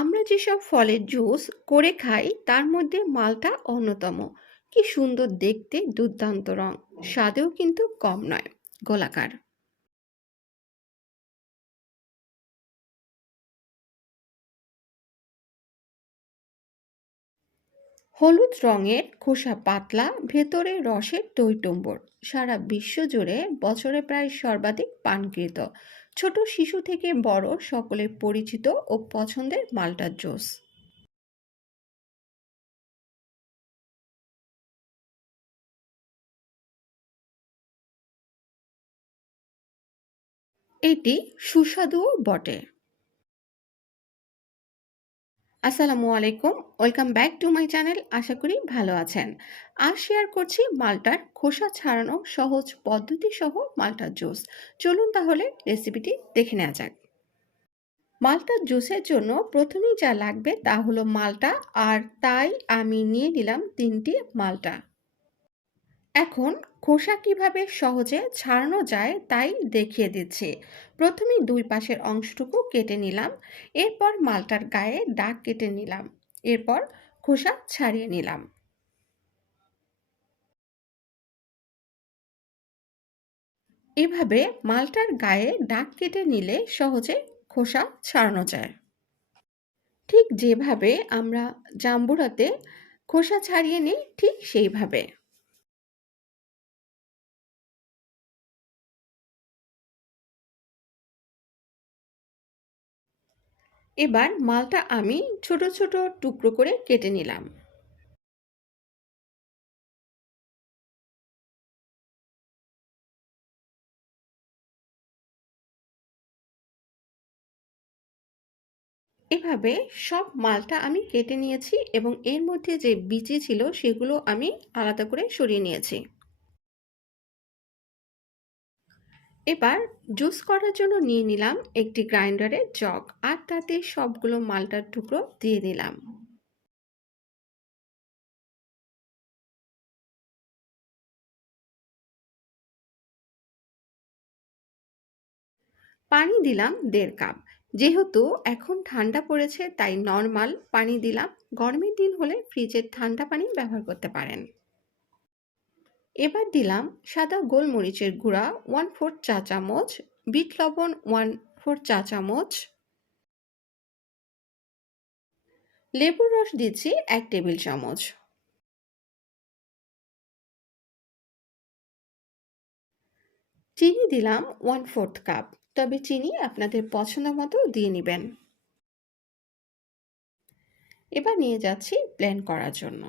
আমরা যেসব ফলের জুস করে খাই তার মধ্যে মালটা অন্যতম। কি সুন্দর দেখতে, দুর্দান্ত রং, স্বাদেও কিন্তু কম নয়, গোলাকার। হলুদ রঙের, খোসা পাতলা, ভেতরে রসের টইটুম্বর। সারা বিশ্ব জুড়ে বছরে প্রায় সর্বাধিক পানকৃত। ছোট শিশু থেকে বড় সকলের পরিচিত ও পছন্দের মাল্টার জুস। এটি সুস্বাদুও বটে। আসসালামু আলাইকুম, welcome back to my channel. আশা করি ভালো আছেন। আজ শেয়ার করছি মাল্টার খোসা ছাড়ানো সহজ পদ্ধতি সহ মাল্টার জুস। চলুন তাহলে রেসিপিটি দেখে নেওয়া যাক। মাল্টার জুসের জন্য প্রথমেই যা লাগবে তা হলো মাল্টা, আর তাই আমি নিয়ে নিলাম 3টি মাল্টা। এখন খোসা কিভাবে সহজে ছাড়ানো যায় তাই দেখিয়ে দিচ্ছি। প্রথমে দুই পাশের অংশটুকু কেটে নিলাম, এরপর মালটার গায়ে দাগ কেটে নিলাম, এরপর খোসা ছাড়িয়ে নিলাম। এভাবে মালটার গায়ে দাগ কেটে নিলে সহজে খোসা ছাড়ানো যায়। ঠিক যেভাবে আমরা জাম্বুরাতে খোসা ছাড়িয়ে নিই ঠিক সেইভাবে। এবার মালটা আমি ছোট ছোট টুকরো করে কেটে নিলাম। এভাবে সব মালটা আমি কেটে নিয়েছি এবং এর মধ্যে যে বিচি ছিল সেগুলো আমি আলাদা করে সরিয়ে নিয়েছি। এবার জুস করার জন্য নিয়ে নিলাম একটি গ্রাইন্ডারের জগ, আর তাতে সবগুলো মালটার টুকরো দিয়ে দিলাম। পানি দিলাম 1.5 কাপ। যেহেতু এখন ঠান্ডা পড়েছে তাই নর্মাল পানি দিলাম। গরমের দিন হলে ফ্রিজের ঠান্ডা পানি ব্যবহার করতে পারেন। এবার দিলাম সাদা গোলমরিচের গুঁড়া 1/4 চা চামচ, বিট লবণ 1/4 চা চামচ, লেবুর রস দিচ্ছি 1 টেবিল চামচ, চিনি দিলাম 1/4 কাপ, তবে চিনি আপনাদের পছন্দ মতো দিয়ে নেবেন। এবার নিয়ে যাচ্ছি ব্লেন্ড করার জন্য।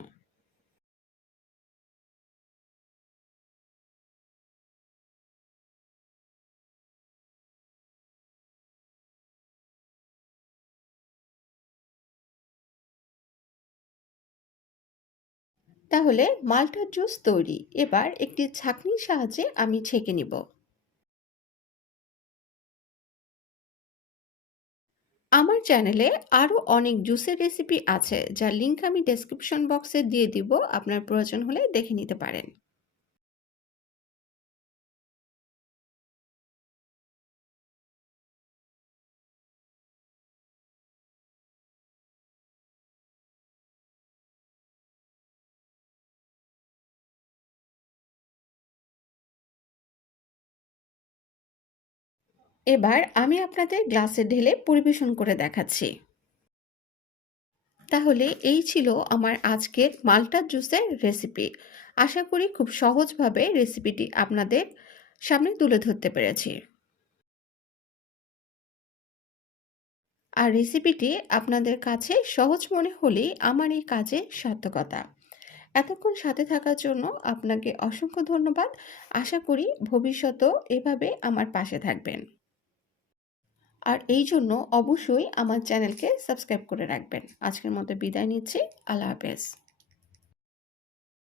তাহলে মাল্টার জুস তৈরি। এবার একটি ছাঁকনির সাহায্যে আমি ছেঁকে নিব। আমার চ্যানেলে আরও অনেক জুসের রেসিপি আছে, যার লিংক আমি ডেসক্রিপশন বক্সে দিয়ে দিব, আপনার প্রয়োজন হলে দেখে নিতে পারেন। এবার আমি আপনাদের গ্লাসে ঢেলে পরিবেশন করে দেখাচ্ছি। তাহলে এই ছিল আমার আজকের মাল্টা জুসের রেসিপি। আশা করি খুব সহজভাবে রেসিপিটি আপনাদের সামনে তুলে ধরতে পেরেছি। আর রেসিপিটি আপনাদের কাছে সহজ মনে হলেই আমার এই কাজে সার্থকতা। এতক্ষণ সাথে থাকার জন্য আপনাকে অসংখ্য ধন্যবাদ। আশা করি ভবিষ্যতেও এভাবে আমার পাশে থাকবেন। আর এই জন্য অবশ্যই আমার চ্যানেলকে সাবস্ক্রাইব করে রাখবেন। আজকের মতো বিদায় নিচ্ছি। আল্লাহ হাফেজ।